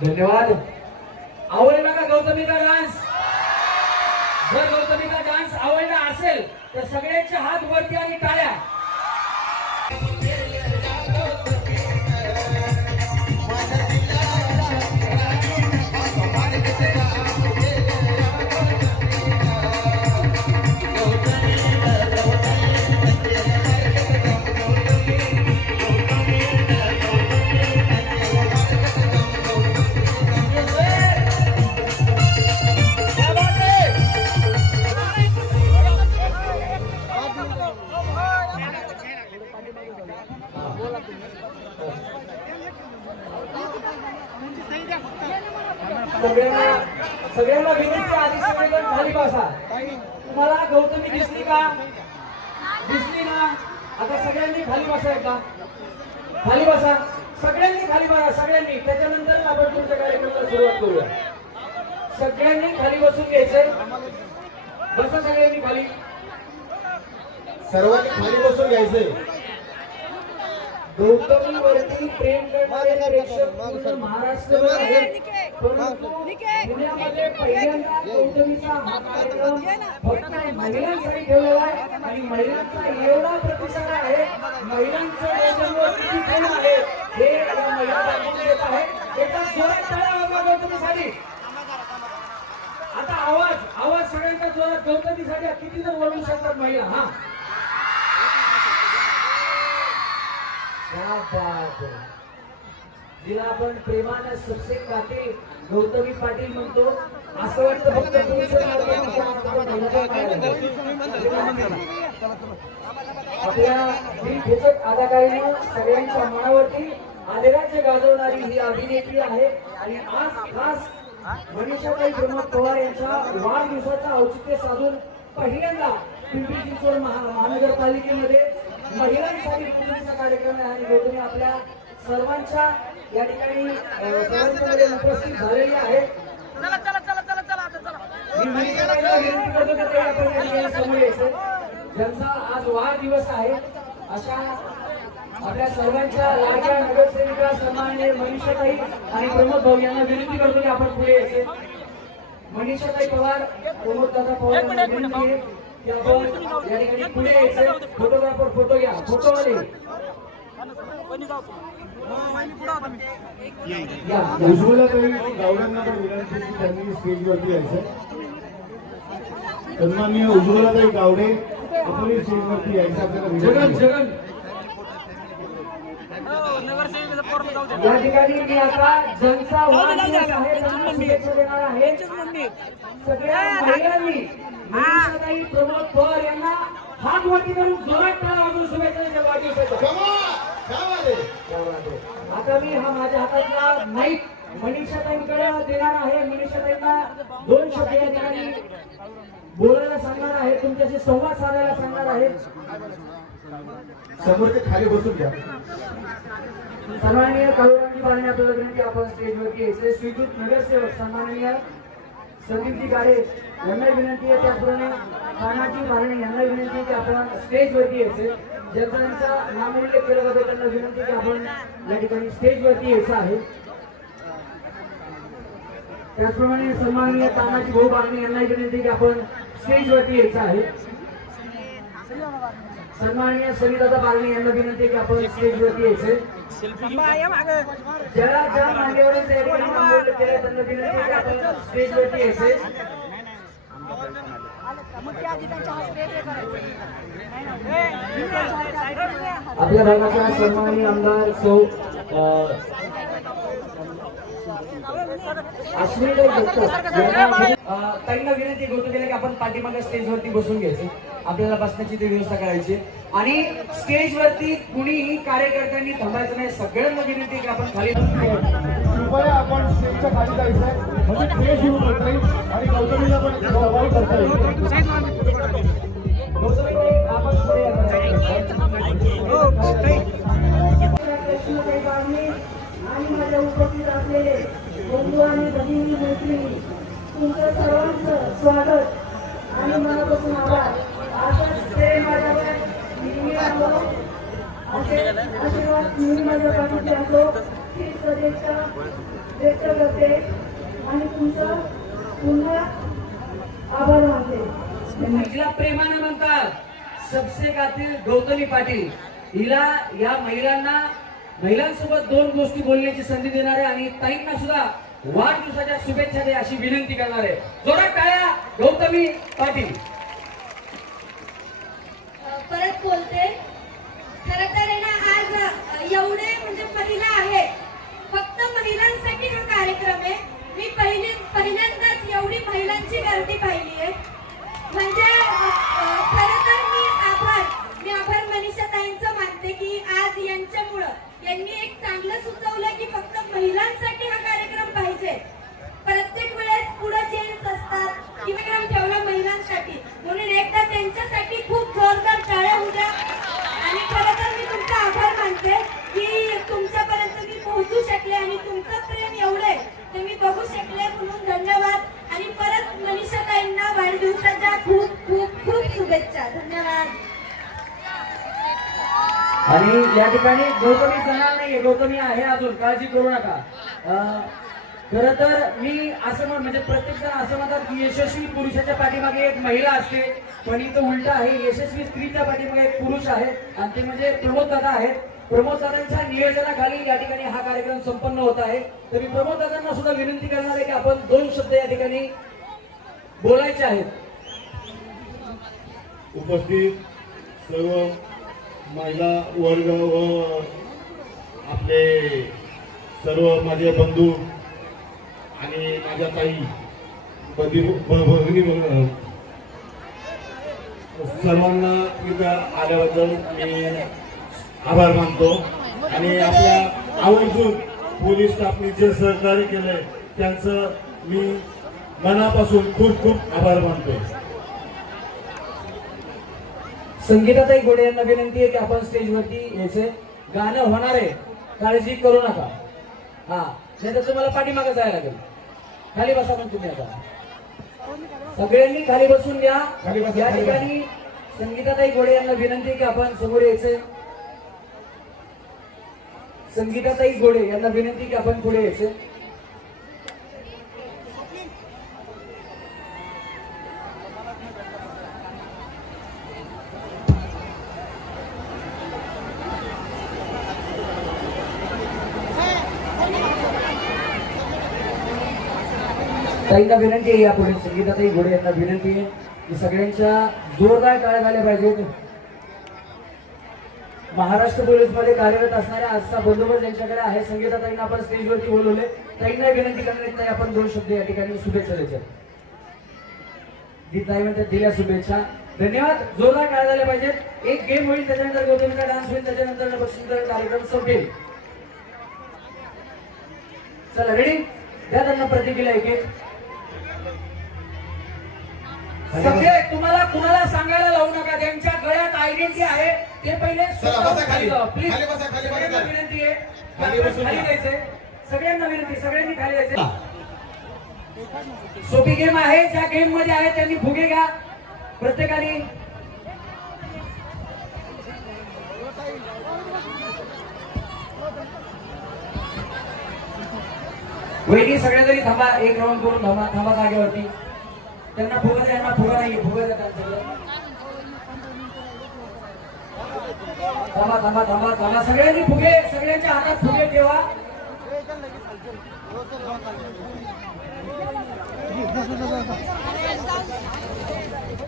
धन्यवाद. आवडला का गौतमीचा डान्स? जर गौतमीचा डान्स आवडला असेल तर सगळ्यांचे हात वरती आणि टाळ्या. गौतमी दिसली का? दिसली ना? आता सगळ्यांनी खाली बसा एकदा. खाली बसा. सगळ्यांनी खाली बसा सगळ्यांनी. त्याच्यानंतर आपण तुमच्या कार्यक्रमाला सुरुवात करूया. सगळ्यांनी खाली बसून घ्यायचंय बसा सगळ्यांनी खाली. सर्वांनी खाली बसून घ्यायचंय गौतमीवरती प्रेम करणारे प्रेक्षक आहेत परंतु पुण्यामध्ये पहिल्यांदा फक्त महिलांसाठी ठेवलेला आहे आणि महिलांचा एवढा प्रतिसाद आहे महिलांचं आहे हे या महिला दाखवून देत आहे एका जोरात गौतमीसाठी आता आवाज आवाज सगळ्यांचा जोरात गौतमीसाठी किती जण बोलू शकतात महिला? हा. क्या बात है जिला आपण प्रेमानं सबसे काटे गौतमी पाटील म्हणतो. असं वाटतं फक्त आपल्या दिलखेचक अदाकारीनं सगळ्यांच्या मनावरती आदराज्य गाजवणारी ही अभिनेत्री आहे. आणि आज खास मनीषाताई प्रमोद पवार यांच्या वाढदिवसाचं औचित्य साधून पहिल्यांदा पिंपरी चिंचवड महानगरपालिकेमध्ये महिलांसाठी पूजेचा कार्यक्रम आहे. आणि गौतमी आपल्या सर्वांच्या या ठिकाणी उपस्थित झालेली आहे चला चला चला चला चला आता चला. समोर यायचं. ज्यांचा आज वाढदिवस आहे अशा आपल्या सर्वांच्या लाडक्या नगरसेविका सन्माननीय मनीषाताई आणि प्रमोद भाऊ यांना विनंती करतो की आपण पुढे यायचे. मनीषाताई पवार प्रमोद दादा पवार विनंती आहे की आपण या ठिकाणी पुढे यायचे. फोटोग्राफर फोटो घ्या. फोटोवाले. उज्ज्वला ताई गावड्यांना पण विनंती की त्यांनी स्टेजवरती यायचं सन्माननीय उज्ज्वला गावडे आपण स्टेजवरती यायचं या ठिकाणी मी आता ज्यांचा वाढदिवस आहे त्यांना शुभेच्छा देणार आहे सगळ्या महिलांनी मनीषाताई प्रमोद पवार यांना हात वरती करून जोरात टाळा वाजवून शुभेच्छा वाढदिवसाच्या आता मी हा माझ्या हातातला माईक मनीषाताईंकडे देणार आहे. मनीषाताईंना दोन शब्द या ठिकाणी बोलायला सांगणार आहे. तुमच्याशी संवाद साधायला सांगणार आहे. समोर ते खाली बसून घ्या. सन्माननीय करुणाजी पाणी आपल्याला विनंती आपण स्टेजवरती यायचे स्वीकृत नगरसेवक सन्माननीय संदीपजी गाडे यांना विनंती आहे. त्याचप्रमाणे तानाजी मारणे यांना विनंती आहे की आपण स्टेजवरती यायचे ज्यांचा त्यांचा नामोल्लेख केला जातो. त्यांना विनंती की आपण या ठिकाणी स्टेजवरती यायचं आहे. त्याचप्रमाणे सन्माननीय तानाजी भाऊ बारणे यांना विनंती की आपण स्टेजवरती यायचं आहे. सन्माननीय सवितादा बारणे यांना विनंती की आपण स्टेजवरती यायचे ज्याला ज्या मान्यवरांचं त्यांना विनंती की आपण स्टेजवरती यायचे आपल्या भागाच्या सन्माननीय आमदार सौ ताईंना विनंती करतो केलं की आपण पाठीमागे स्टेजवरती बसून घ्यायचे. आपल्याला बसण्याची ती व्यवस्था करायची. आणि स्टेजवरती कुणीही कार्यकर्त्यांनी थांबायचं नाही. सगळ्यांना विनंती आहे की आपण खाली कृपया आपण स्टेजच्या खाली जायचंय. म्हणजे स्टेज सुरू सदिच्छा व्यक्त करते आणि तुमचं पुन्हा आभार मानते. हिला प्रेमानं म्हणतात सबसे कातील गौतमी पाटील. हिला या महिलांना महिलांसोबत दोन गोष्टी बोलण्याची संधी देणार आहे आणि ताईंना सुद्धा वाढदिवसाच्या शुभेच्छा दे अशी विनंती करणार. आहे जोरात टाळ्या गौतमी पाटील. परत बोलते खर तर आहे ना आज अ, एवढे म्हणजे महिला आहे फक्त महिलांसाठी हा कार्यक्रम आहे मी पहिली पहिल्यांदाच एवढी महिलांची गर्दी पाहिली आहे म्हणजे खर तर मी आभार मी आभार मनीषा ताईंचं मानते की आज त्यांनी यांनी एक चांगलं सुचवलं की फक्त महिलांसाठी हा कार्यक्रम पाहिजे प्रत्येक वेळेस पुढे जेंट्स असतात कार्यक्रम ठेवला महिलांसाठी म्हणून एकदा त्यांच्यासाठी खूप जोरदार टाळ्या होऊ द्या आणि खरं तर मी तुमचा आभार मानते की तुमच्यापर्यंत मी पोहोचू शकले आणि तुमचं प्रेम एवढे ते मी बघू शकले म्हणून धन्यवाद आणि परत मनीषा ताईंना वाढदिवसाच्या खूप खूप खूप शुभेच्छा धन्यवाद आणि या ठिकाणी गौतमी जाणार नाहीये गौतमी आहे अजून काळजी करू नका. खर तर मी असं म्हण म्हणजे प्रत्येक जण असं म्हणतात की यशस्वी पुरुषाच्या पाठीमागे एक महिला असते पण इथं उलट आहे यशस्वी स्त्रीच्या पाठीमागे एक पुरुष आहे आणि ते म्हणजे प्रमोद दादा आहेत. प्रमोद दादांच्या नियोजनाखाली या ठिकाणी हा कार्यक्रम संपन्न होत आहे. तर मी प्रमोद दादांना सुद्धा विनंती करणार आहे की आपण दोन शब्द या ठिकाणी बोलायचे आहेत. उपस्थित सर्व महिला वर्ग व आपले सर्व माझे बंधू आणि माझ्या ताई बदी भगिनी सर्वांना इथं आल्याबद्दल मी आभार मानतो. आणि आपल्या आवर्जून पोलीस स्टाफने जे सहकार्य केलंय त्यांचं मी मनापासून खूप खूप आभार मानतो. संगीताताई गोडे यांना विनंती आहे की आपण स्टेजवरती यायचे गाणं होणार आहे. काळजी करू नका. हा. नाही तर तुम्हाला पाठीमागे जायला लागेल. खाली बसा पण तुम्ही आता. सगळ्यांनी खाली बसून घ्या. खाली बसा, या खाली ठिकाणी संगीताताई गोडे यांना विनंती आहे की आपण समोर यायचे संगीताताई गोडे यांना विनंती आहे की आपण पुढे यायचे ताईंना विनंती आहे यापुढे संगीताताई घोडे यांना विनंती आहे की सगळ्यांच्या जोरदार टाळ्या झाल्या पाहिजेत. महाराष्ट्र पोलीसमध्ये कार्यरत असणाऱ्या आजचा बंदोबस्त ज्यांच्याकडे आहे संगीताताईंना आपण स्टेजवरती बोलवले. ताईंना विनंती करण्यात नाही आपण दोन शब्द या ठिकाणी शुभेच्छा द्यायच्या गीत नाही म्हणतात दिल्या शुभेच्छा. धन्यवाद. जोरदार काळ झाल्या पाहिजेत. एक गेम होईल त्याच्यानंतर गौतमीचा डान्स होईल त्याच्यानंतर बक्षीस कार्यक्रम संपेल. चला रेडी द्या त्यांना प्रतिक्रिया एक एक सगळे तुम्हाला कुणाला सांगायला लावू नका. ज्यांच्या गळ्यात आयडेंटिटी आहे ते पहिले. प्लीज. सगळ्यांना विनंती आहे. खाली. जायचंय. सगळ्यांना विनंती सगळ्यांनी खाली जायचंय. सोपी गेम आहे ज्या गेममध्ये आहे त्यांनी फुगे घ्या. प्रत्येकाने वहिनी सगळ्या जरी थांबा. एक राऊंड करून थांबा थांबा जागेवरती. त्यांना फुगा दे यांना फुगा नाही फुगा द्या थांबा थांबा थांबा थांबा. सगळ्यांनी फुगे सगळ्यांच्या हातात फुगे ठेवा.